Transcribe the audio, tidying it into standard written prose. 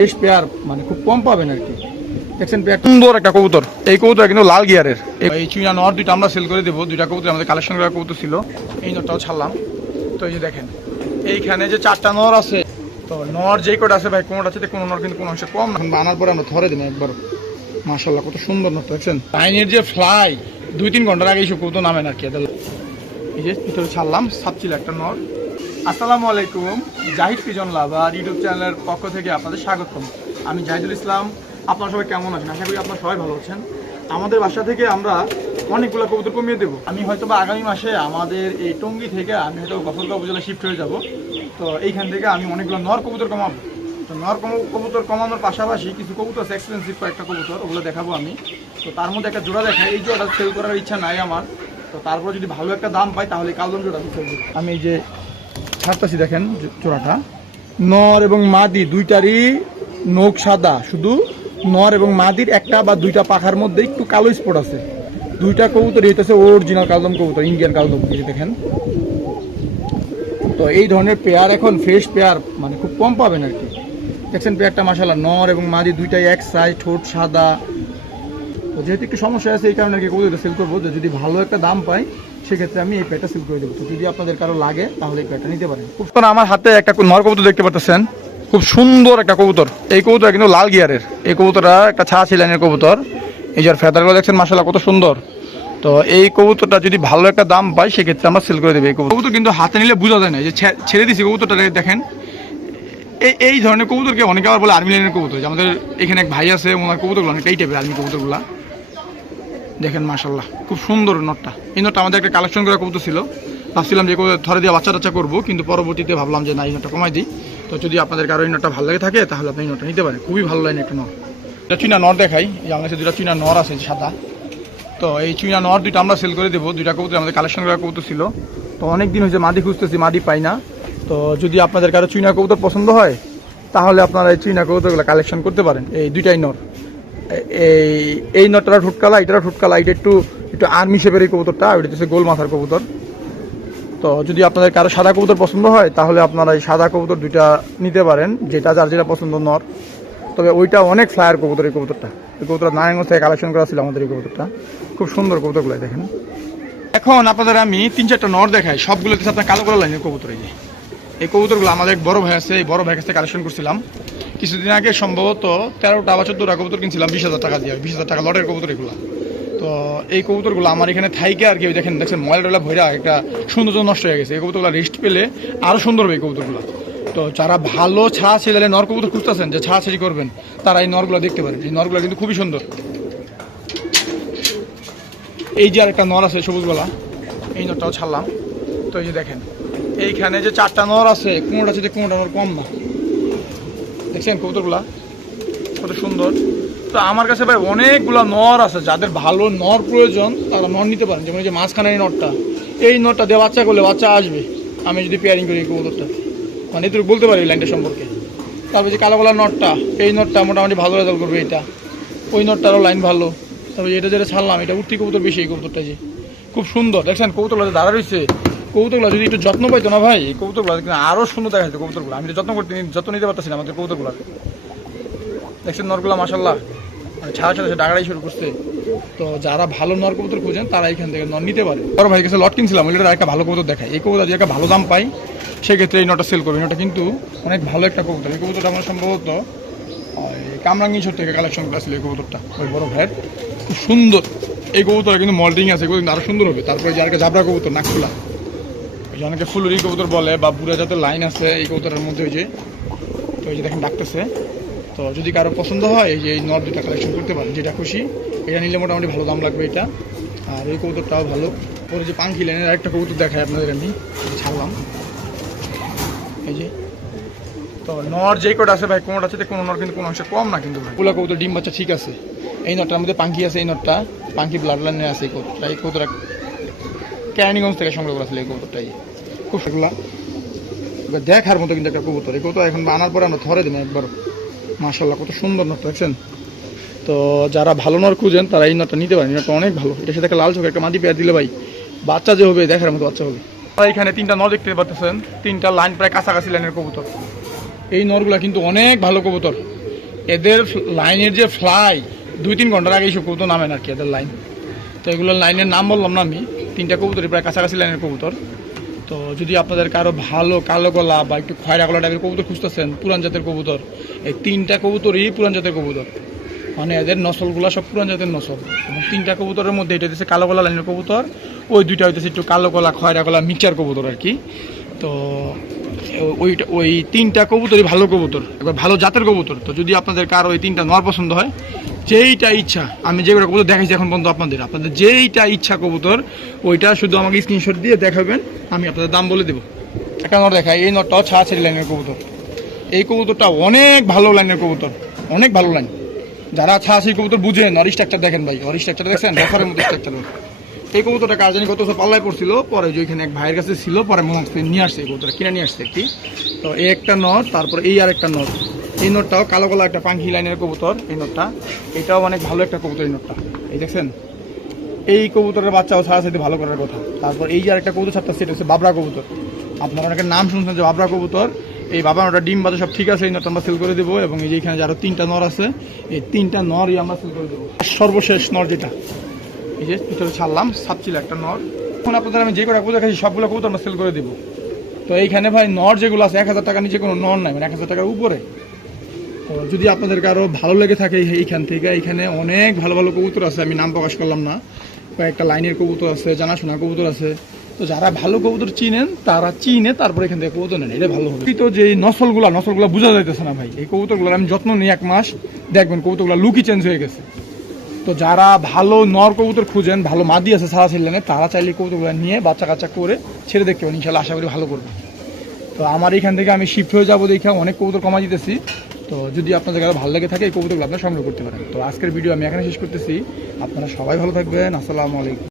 বেশ পেয়ার মানে খুব কম পাবেন আর কি। দেখছেন পেয়ার সুন্দর একটা কবুতর। এই কবুতর কিন্তু লাল গিয়ারের। এই চুইনা নর দুইটা আমরা সেল করে দেবো। দুইটা কবুতর আমাদের কালেকশন করা কবুতর ছিল, এই নরটাও ছাড়লাম। তো এই যে দেখেন এইখানে যে 4টা নর আছে, তো নর যেই কোটা আছে ভাই কোনোটা আছে কোনো নর কিন্তু কোনো অংশে কম না। আনার পরে আমরা ধরে দিই একবার, মাশাআল্লাহ কত সুন্দর নর। দেখছেন লাইনের যে ফ্লাই 2-3 ঘন্টার আগে এইসব কবুতর নামেন আর কি। এই যে ভিতরে ছাড়লাম, ছাপছিল একটা নর। আসসালামু আলাইকুম, জাহিদ পিজন লাভার ইউটিউব চ্যানেলের পক্ষ থেকে আপনাদের স্বাগতম। আমি জাহিদুল ইসলাম। আপনারা সবাই কেমন আছেন? আশা করি আপনারা সবাই ভালো আছেন। আমাদের বাসা থেকে আমরা অনেকগুলো কবুতর কমিয়ে দেবো। আমি হয়তো বা আগামী মাসে আমাদের এই টঙ্গী থেকে আমি হয়তো গফরগাঁও উপজেলা শিফট হয়ে যাব। তো এইখান থেকে আমি অনেকগুলো নর কবুতর কমাবো। তো নর কবুতর কমানোর পাশাপাশি কিছু কবুতর আছে এক্সপেন্সিভ কয়েকটা কবুতর, ওগুলো দেখাবো আমি। তো তার মধ্যে একটা জোড়া দেখাই, এই জোড়াটা সেল করার ইচ্ছা নাই আমার। তো তারপর যদি ভালো একটা দাম পাই তাহলে কালদম জোড়া সেল করবো। আমি এই যে ছাড়তেছি, দেখেন জোড়াটা নর এবং মাদি দুইটারই নখ সাদা, শুধু নর এবং মাদির একটা বা দুইটা পাখার মধ্যে একটু কালো স্পট আছে। দুইটা কবুতর হইতেছে অরিজিনাল কালদম কবুতর, ইন্ডিয়ান কালদম। দেখেন তো এই ধরনের পেয়ার এখন ফ্রেশ পেয়ার মানে খুব কম পাবেন আর কি। দেখছেন পেয়ারটা মাশাআল্লাহ, নর এবং মাদি দুইটাই এক সাইজ, ঠোঁট সাদা। তো যেহেতু একটু সমস্যা আছে এই কারণে আর কি কবুতরটা সেল করবো। যদি ভালো একটা দাম পাই সেক্ষেত্রে আমি এই পেয়ারটা সেল করে দেবো। তো যদি আপনাদের কারো লাগে তাহলে এই পেয়ারটা নিতে পারেন। আমার হাতে একটা নর কবুতর দেখতে পাচ্ছেন, খুব সুন্দর একটা কবুতর। এই কবুতর কিন্তু লাল গিয়ারের। এই কবুতরটা একটা ছাঁচি লাইনের কবুতর। এই যার ফেদারগুলো দেখছেন মাশাআল্লাহ কত সুন্দর। তো এই কবুতরটা যদি ভালো একটা দাম পাই সেক্ষেত্রে আমরা সেল করে দেবো। এই কবুতর কিন্তু হাতে নিলে বোঝা যায় না, যে ছেড়ে দিছি কবুতরটা দেখেন। এই ধরনের কবুতরকে অনেকে আবার বলে আর্মি লাইনের কবুতর। আমাদের এখানে এক ভাই আছে, ওনার কবুতরগুলো অনেকটা এই টাইপের আর্মি কবুতরগুলো। দেখেন মাশাআল্লাহ খুব সুন্দর নটটা। এই নটটা আমাদের একটা কালেকশন করা কবুতর ছিল। ভাবছিলাম যে ধরে দিয়ে বাচ্চা টাচ্চা করবো, কিন্তু পরবর্তীতে ভাবলাম যে না, এই নটটা কমাই দিই। তো যদি আপনাদের কারো এই নটটা ভালো লাগে থাকে তাহলে আপনি এই নটটা নিতে পারেন। খুবই ভালো লাগে একটা নর। এটা চুইনা নর দেখাই, এই আমার কাছে দুটা চুইনা নর আছে সাদা। তো এই চুইনা নর দুইটা আমরা সেল করে দেবো। দুইটা কবুতর আমাদের কালেকশন করা কবুতর ছিল। তো অনেক দিন হয়েছে মাদি খুঁজতেছি, মাদি পাই না। তো যদি আপনাদের কারো চুইনা কবুতর পছন্দ হয় তাহলে আপনারা এই চুইনা কবুতরগুলো কালেকশন করতে পারেন। এই দুইটাই নর, এই নটটা ঠুটকালা, এটা ঠুটকালা, এটা একটু আর্মি শেপের এই কবুতরটা, ওইটা হচ্ছে গোল মাথার কবুতর। তো যদি আপনাদের কারো সাদা কবুতর পছন্দ হয় তাহলে আপনারা এই সাদা কবুতর দুইটা নিতে পারেন, যেটা যার যেটা পছন্দ নর। তবে ওইটা অনেক ফ্লায়ার কবুতর। এই কবুতরটা, এই কবুতরটা নারায়ণগঞ্জ থেকে কালেকশন করা ছিল আমাদের। এই কবুতরটা খুব সুন্দর কবুতরগুলো দেখেন। এখন আপনাদের আমি 3-4টা নর দেখাই, সবগুলো হচ্ছে আপনার কালো কালো লাইনের কবুতর। এই কবুতরগুলো আমাদের এক বড় ভাই আছে, এই বড় ভাইয়ের কাছে কালেকশন করছিলাম কিছুদিন আগে। সম্ভবত 13টা বা 14টা কবুতর কিনছিলাম 20,000 টাকা দিয়ে, 20,000 টাকা লটের কবুতর এগুলো। তো এই কবুতরগুলো আমার এখানে থাইকে আর কি দেখেন ময়লা টয়লা ভৈরা একটা সৌন্দর্য নষ্ট হয়ে গেছে। এই কবুতরগুলো রেস্ট পেলে আরও সুন্দর হবে এই কবুতরগুলো। তো যারা ভালো ছাড়া ছেলে নর কবুতর খুঁজতেছেন, যে ছাড়াছাড়ি করবেন, তারা এই নরগুলো দেখতে পারেন। এই নরগুলো কিন্তু খুবই সুন্দর। এই যে আরেকটা নর আছে সবুজবেলা, এই নরটাও ছাড়লাম। তো এই যে দেখেন এইখানে যে 4টা নর আছে, কোনোটা আছে কোনোটা নর কম না। দেখছেন কবুতরগুলা কত সুন্দর। তো আমার কাছে ভাই অনেকগুলো নর আছে, যাদের ভালো নর প্রয়োজন তারা নর নিতে পারেন। যেমন এই যে মাঝখানে এই নরটা, এই নরটা দিয়ে বাচ্চা করলে বাচ্চা আসবে। আমি যদি পেয়ারিং করি এই কবুতরটা, মানে এটুকু বলতে পারি এই লাইনটা সম্পর্কে। তারপরে যে কালো কালার নরটা, এই নরটা মোটামুটি ভালো রেজাল্ট করবে। এটা ওই নরটারও লাইন ভালো। তারপরে এটা যেটা ছাড়লাম, এটা উঠতি কবুতর বেশি। এই কবুতরটা যে খুব সুন্দর, দেখছেন কবুতরগুলো দাঁড়া রয়েছে। কবুতরগুলো যদি একটু যত্ন পাইতো না ভাই, এই কবুতরগুলো আরও সুন্দর দেখা যেত। কবুতরগুলো আমি যত্ন নিতে পারতেছি না আমাদের কবুতরগুলো। দেখছেন নরগুলো মাশাআল্লাহ মানে ছাড়া ছাড়া ডাকাটাই শুরু করছে। তো যারা ভালো নর কবুতর খুঁজেন তারা এখান থেকে নর নিতে পারে। বড় ভাই কাছে লট কিনছিলাম, ওইটা একটা ভালো কবুতর দেখায়। এই কবুতর যদি একটা ভালো দাম পাই সেক্ষেত্রে এই নটা সেল করবে। এই নটা কিন্তু অনেক ভালো একটা কবুতর। এই কবুতরটা আমার সম্ভবত কামরাঙ্গীরচর থেকে কালেকশন করা ছিল এই কবুতরটা, ওই বড় ভাইয়ের। খুব সুন্দর এই কবুতর, কিন্তু মল্টিং আছে, এগুলো কিন্তু আরও সুন্দর হবে। তারপরে যে আরেকটা জাবরা কবুতর নাকফুলা, ওই যে অনেকে ফুলুরি কবুতর বলে, বা বুড়া জাতের লাইন আছে এই কবুতরের মধ্যে। ওই যে তো এই যে দেখেন ডাকতেছে। তো যদি কারো পছন্দ হয় এই যে এই নট দুটা কালেকশন করতে পারেন, যেটা খুশি। এটা নিলে মোটামুটি ভালো দাম লাগবে এটা। আর এই কবুতরটাও ভালো। ওর যে পাঙ্কি লাইনের আরেকটা কবুতর দেখায় আপনাদের, আমি ছাড়লাম। এই যে তো নর যেই কোটা আছে ভাই কোনোটা আছে কোনো নর কিন্তু কোনো অংশে কম না। কিন্তু ভাই পুলা কবুতর ডিম বাচ্চা ঠিক আছে। এই নটটার মধ্যে পাঙ্কি আছে, এই নটটা পাঙ্কি ব্লাড লাইনে আছে। এই কবুতরটা, এই কবুতরটা কেরানীগঞ্জ থেকে সংগ্রহ করা ছিল এই কবুতরটাই। খুব সেগুলা দেখার মতো কিন্তু একটা কবুতর। এই কবুতর এখন আনার পরে আমরা ধরে দিই একবার, মাশাআল্লাহ কত সুন্দর নট দেখছেন। তো যারা ভালো নর খুঁজেন তারা এই নটটা নিতে পারেন। নটটা অনেক ভালো। এটার সাথে একটা লাল চোখ একটা মাদি পেয়ার দিলে ভাই বাচ্চা যে হবে দেখার মতো বাচ্চা হবে। এখানে 3টা নর দেখতে পাচ্ছেন, 3টা লাইন প্রায় কাছাকাছি লাইনের কবুতর। এই নরগুলা কিন্তু অনেক ভালো কবুতর। এদের লাইনের যে ফ্লাই 2-3 ঘন্টার আগে এইসব কবুতর নামেন আর কি এদের লাইন। তো এগুলোর লাইনের নাম বললাম না আমি, 3টা কবুতরই প্রায় কাছাকাছি লাইনের কবুতর। তো যদি আপনাদের কারো ভালো কালো গলা বা একটু খয়রা গলা টাইপের কবুতর খুঁজতেছেন, পুরান জাতের কবুতর, এই 3টা কবুতরই পুরান জাতের কবুতর, মানে এদের নসলগুলো সব পুরান জাতের নসল। এবং 3টা কবুতরের মধ্যে এটা হচ্ছে কালো গলা লাইনের কবুতর, ওই 2টা হইতেছে একটু কালো গলা খয়রা গলা মিক্সচার কবুতর আর কি। তো ওই 3টা কবুতরই ভালো কবুতর, এবার ভালো জাতের কবুতর। তো যদি আপনাদের কারো ওই 3টা নর পছন্দ হয়, যেইটা ইচ্ছা, আমি যেগুলো কবুতর দেখাইছি এখন পর্যন্ত আপনাদের যেইটা ইচ্ছা কবুতর, ওইটা শুধু আমাকে স্ক্রিনশট দিয়ে দেখাবেন, আমি আপনাদের দাম বলে দেবো। একটা নর দেখাই, এই নরটাও ছাড়াছাড়ি লাইনের কবুতর। এই কবুতরটা অনেক ভালো লাইনের কবুতর, অনেক ভালো লাইন। যারা ছাড়াছাড়ি কবুতর বুঝেন, অরি স্ট্রাকচার দেখেন ভাই, অরি স্ট্রাকচার দেখছেন, রেফারের মতো স্ট্রাকচার। এই কবুতরটা কার জানি কত পাল্লায় পড়ছিল, পরে যে ওইখানে এক ভাইয়ের কাছে ছিল, পরে মনে হচ্ছে নিয়ে আসছে, এই কবুতরটা কিনে নিয়ে আসছে একটি। তো এই একটা নর, তারপরে এই আর একটা নর। এই নটটাও কালো কালো একটা পাখি লাইনের কবুতর, এই নটটা, এটাও অনেক ভালো একটা কবুতর। এই নটটা এই দেখছেন, এই কবুতরের বাচ্চাও ছাড়াছাড়ি ভালো করার কথা। তারপর এই যে আরেকটা কবুতর ছাড়তে, সেটা হচ্ছে বাবরা কবুতর। আপনারা অনেকের নাম শুনছেন যে বাবরা কবুতর, এই বাবা নটা ডিম বাজে সব ঠিক আছে, এই নটটা আমরা সেল করে দেবো। এবং এই যে এখানে যে আরো 3টা নর আছে, এই 3টা নরই আমরা সেল করে দেবো। সর্বশেষ নর যেটা, এই যে ভিতরে ছাড়লাম, সাপচিল একটা নর। এখন আপনাদের আমি যে কটা কবুতর খাইছি সবগুলো কবুতর আমরা সেল করে দেবো। তো এইখানে ভাই নর যেগুলো আছে 1000 টাকার নিচে কোনো নর নাই, মানে 1000 টাকার উপরে। তো যদি আপনাদের কারো ভালো লেগে থাকে এইখান থেকে, এখানে অনেক ভালো ভালো কবুতর আছে, আমি নাম প্রকাশ করলাম না। কয়েকটা লাইনের কবুতর আছে, জানাশোনা কবুতর আছে। তো যারা ভালো কবুতর চিনেন, তারা চিনে তারপর এখান থেকে কবুতর নেন, এটা ভালো হবে। তো যে নসলগুলো বোঝা যাইতেছে না ভাই। এই কবুতরগুলোর আমি যত্ন নিই 1 মাস, দেখবেন কবুতরগুলো লুকই চেঞ্জ হয়ে গেছে। তো যারা ভালো নর কবুতর খুঁজেন, ভালো মাদি আছে ছাড়া ছিলেন, তারা চাইলে কবুতরগুলো নিয়ে বাচ্চা কাচ্চা করে ছেড়ে দেখতে পারেন, ইনশাল্লাহ আশা করি ভালো করবে। তো আমার এখান থেকে আমি শিফট হয়ে যাবো, দেখে অনেক কবুতর কমা দিতেছি। তো যদি আপনাদের কারো ভালো লেগে থাকে, এই কবুতরগুলো আপনারা সংগ্রহ করতে পারেন। তো আজকের ভিডিও আমি এখানে শেষ করতেছি। আপনারা সবাই ভালো থাকবেন। আসসালামু আলাইকুম।